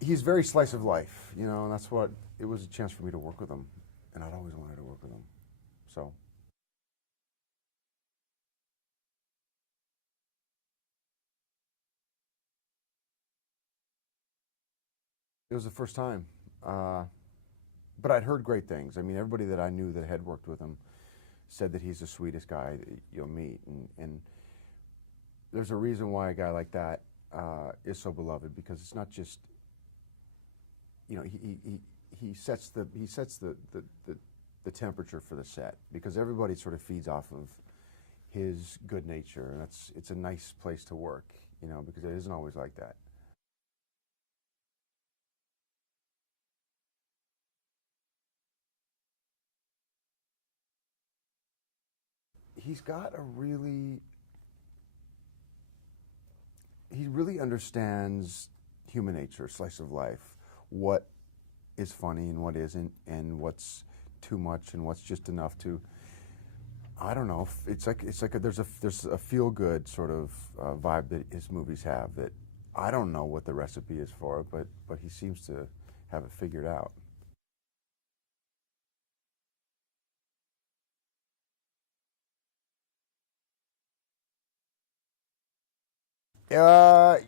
he's very slice of life, you know, and that's what, it was a chance for me to work with him, and I'd always wanted to work with him, so. It was the first time, but I'd heard great things. I mean, everybody that I knew that had worked with him said that he's the sweetest guy that you'll meet, and there's a reason why a guy like that is so beloved, because it's not just, you know, he sets the temperature for the set, because everybody sort of feeds off of his good nature, and it's a nice place to work, you know, because it isn't always like that. He's got a really, he really understands human nature, slice of life, what is funny and what isn't, and what's too much and what's just enough to, I don't know, there's a feel good sort of vibe that his movies have that I don't know what the recipe is for, but he seems to have it figured out.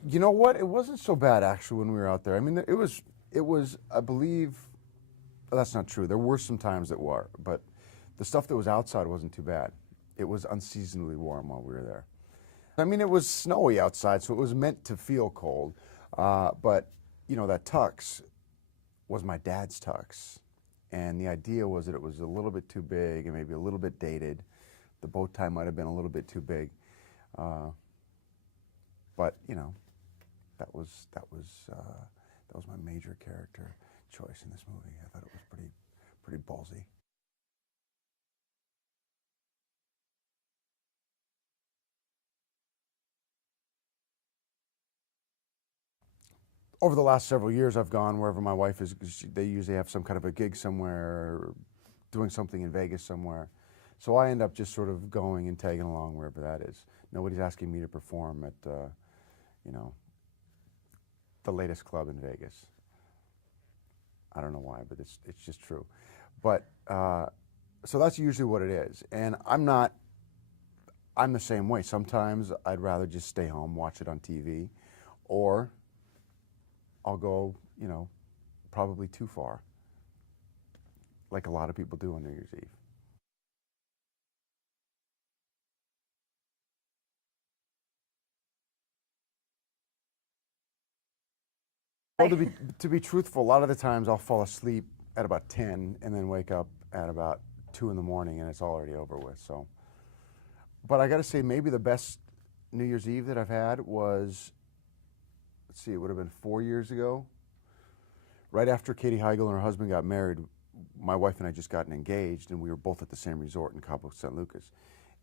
You know what? It wasn't so bad actually when we were out there. I mean, it was, I believe, well, that's not true. There were some times that were, but the stuff that was outside wasn't too bad. It was unseasonably warm while we were there. I mean, it was snowy outside, so it was meant to feel cold. But, you know, that tux was my dad's tux. And the idea was that it was a little bit too big and maybe a little bit dated. The bow tie might have been a little bit too big. But, you know, that was my major character choice in this movie. I thought it was pretty ballsy. Over the last several years, I've gone wherever my wife is. They usually have some kind of a gig somewhere, or doing something in Vegas somewhere. So I end up just sort of going and tagging along wherever that is. Nobody's asking me to perform at, you know, the latest club in Vegas. I don't know why, but it's just true. But so that's usually what it is. And I'm the same way. Sometimes I'd rather just stay home, watch it on TV, or I'll go, you know, probably too far, like a lot of people do on New Year's Eve. Well, to be truthful, a lot of the times I'll fall asleep at about 10 and then wake up at about 2 in the morning and it's already over with. So, but I got to say, maybe the best New Year's Eve that I've had was, let's see, it would have been 4 years ago. Right after Katie Heigl and her husband got married, my wife and I just gotten engaged, and we were both at the same resort in Cabo San Lucas.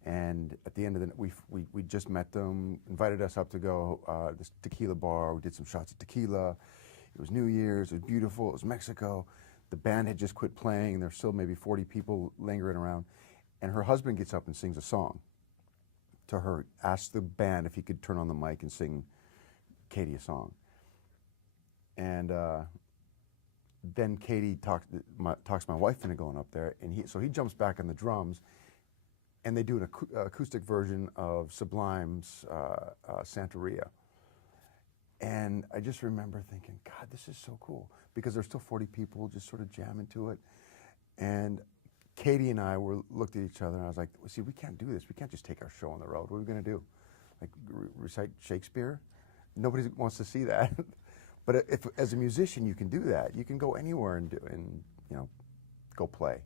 And at the end of the night, we just met them, invited us up to go this tequila bar. We did some shots of tequila. It was New Year's. It was beautiful. It was Mexico. The band had just quit playing, and there's still maybe 40 people lingering around. And her husband gets up and sings a song to her. Asked the band if he could turn on the mic and sing Katie a song. And then Katie talks my wife into going up there, and so he jumps back on the drums, and they do an acoustic version of Sublime's Santeria. And I just remember thinking, God, this is so cool, because there's still 40 people just sort of jamming to it. And Katie and I looked at each other, and I was like, well, see, we can't do this. We can't just take our show on the road. What are we going to do? Like recite Shakespeare? Nobody wants to see that. But if, as a musician, you can do that. You can go anywhere and you know, go play.